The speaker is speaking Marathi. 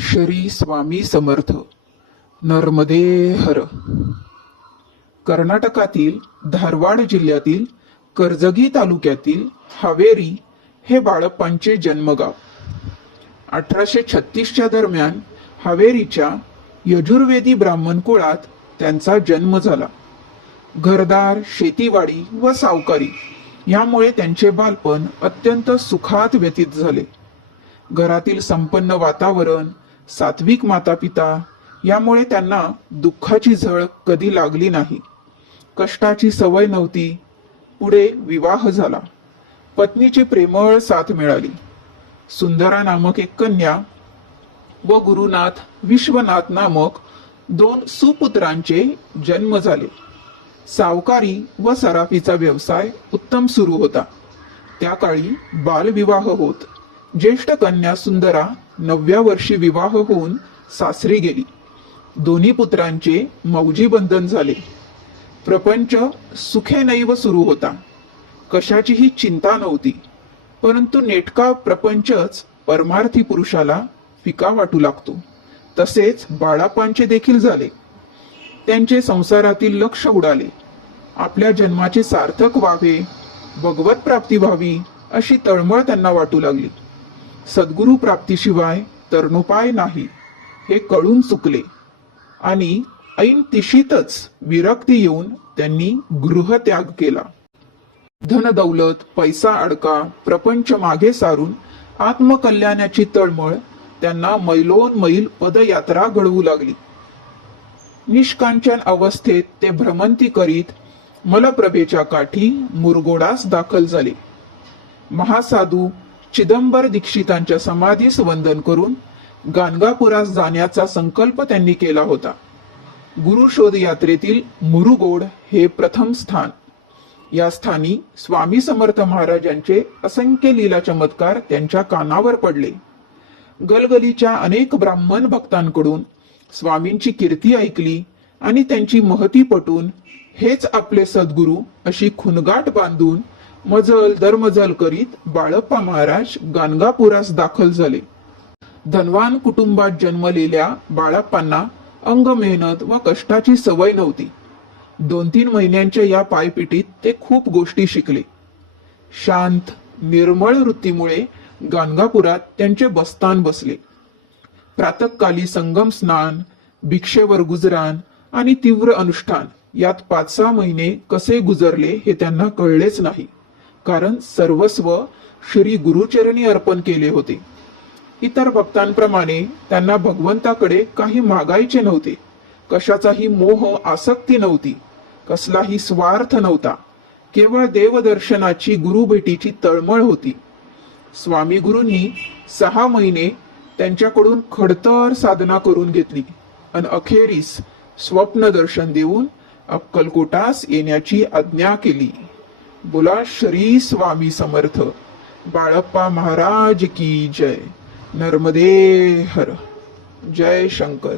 श्री स्वामी समर्थ. नर्मदे हर. कर्नाटकातील धारवाड जिल्ह्यातील कर्जगी तालुक्यातील हावेरी हे बाळप्पांचे जन्मगाव. 1836च्या दरम्यान हावेरीच्या यजुर्वेदी ब्राह्मण कुळात त्यांचा जन्म झाला. घरदार, शेतीवाडी व सावकारी यामुळे त्यांचे बालपण अत्यंत सुखात व्यतीत झाले. घरातील संपन्न वातावरण, सात्विक मातापिता यामुळे त्यांना दुःखाची झळ कधी लागली नाही. कष्टाची सवय नव्हती. पुढे विवाह झाला. पत्नीची प्रेमळ साथ मिळाली. सुंदरा नामक एक कन्या व गुरुनाथ, विश्वनाथ नामक 2 सुपुत्रांचे जन्म झाले. सावकारी व सराफीचा व्यवसाय उत्तम सुरू होता. त्या काळी बालविवाह होत. ज्येष्ठ कन्या सुंदरा 9व्या वर्षी विवाह होऊन सासरी गेली. दोन्ही पुत्रांचे मौजी बंधन झाले. प्रपंच सुखेनैव सुरू होता. कशाचीही चिंता नव्हती. परंतु नेटका प्रपंचच परमार्थी पुरुषाला फिका वाटू लागतो. तसेच बाळाप्पांचे देखील झाले. त्यांचे संसारातील लक्ष उडाले. आपल्या जन्माचे सार्थक व्हावे, भगवत प्राप्ती व्हावी अशी तळमळ त्यांना वाटू लागली. सद्गुरु प्राप्तीशिवाय तरणोपाय नाही हे कळून चुकले आणि ऐन तिशीतच विरक्ती येऊन त्यांनी गृहत्याग केला. धनदौलत, पैसा अडका, प्रपंच मागे सारून आत्मकल्याणाची तळमळ त्यांना मैलोन मैल पदयात्रा घडवू लागली. निष्कांचन अवस्थेत ते भ्रमंती करीत मलप्रभेच्या काठी मुरगोडास दाखल झाले. महासाधू चिदंबर दीक्षितांच्या समाधीस वंदन करून गाणगापुरास जाण्याचा संकल्प त्यांनी केला होता. गुरुशोध यात्रेतील मुरुगोड हे प्रथम स्थान. या स्थानी स्वामी समर्थ महाराजांचे असंख्य लीला चमत्कार त्यांच्या कानावर पडले. गलगलीच्या अनेक ब्राह्मण भक्तांकडून स्वामींची कीर्ती ऐकली आणि त्यांची महती पटून हेच आपले सद्गुरू अशी खुणगाठ बांधून मजल दरमजल करीत बाळप्पा महाराज गाणगापुरास दाखल झाले. धनवान कुटुंबात जन्मलेल्या बाळप्पांना अंग मेहनत व कष्टाची सवय नव्हती. 2-3 महिन्यांच्या या पायपिटीत ते खूप गोष्टी शिकले. शांत निर्मळ वृत्तीमुळे गाणगापुरात त्यांचे बस्तान बसले. प्रातःकाली संगम स्नान, भिक्षेवर गुजराण आणि तीव्र अनुष्ठान यात 5-6 महिने कसे गुजरले हे त्यांना कळलेच नाही. कारण सर्वस्व श्री गुरुचरणी अर्पण केले होते. इतर भक्तांप्रमाणे त्यांना भगवंताकडे काही मागायचे नव्हते. कशाचाही मोह आसक्ती नव्हती. कसलाही स्वार्थ नव्हता. केवळ देवदर्शनाची, गुरुभेटीची तळमळ होती. स्वामी गुरूंनी 6 महिने त्यांच्याकडून खडतर साधना करून घेतली आणि अखेरीस स्वप्न दर्शन देऊन अक्कलकोटास येण्याची आज्ञा केली. बोला श्री स्वामी समर्थ. बाळप्पा महाराज की जय. नर्मदे हर. जय शंकर.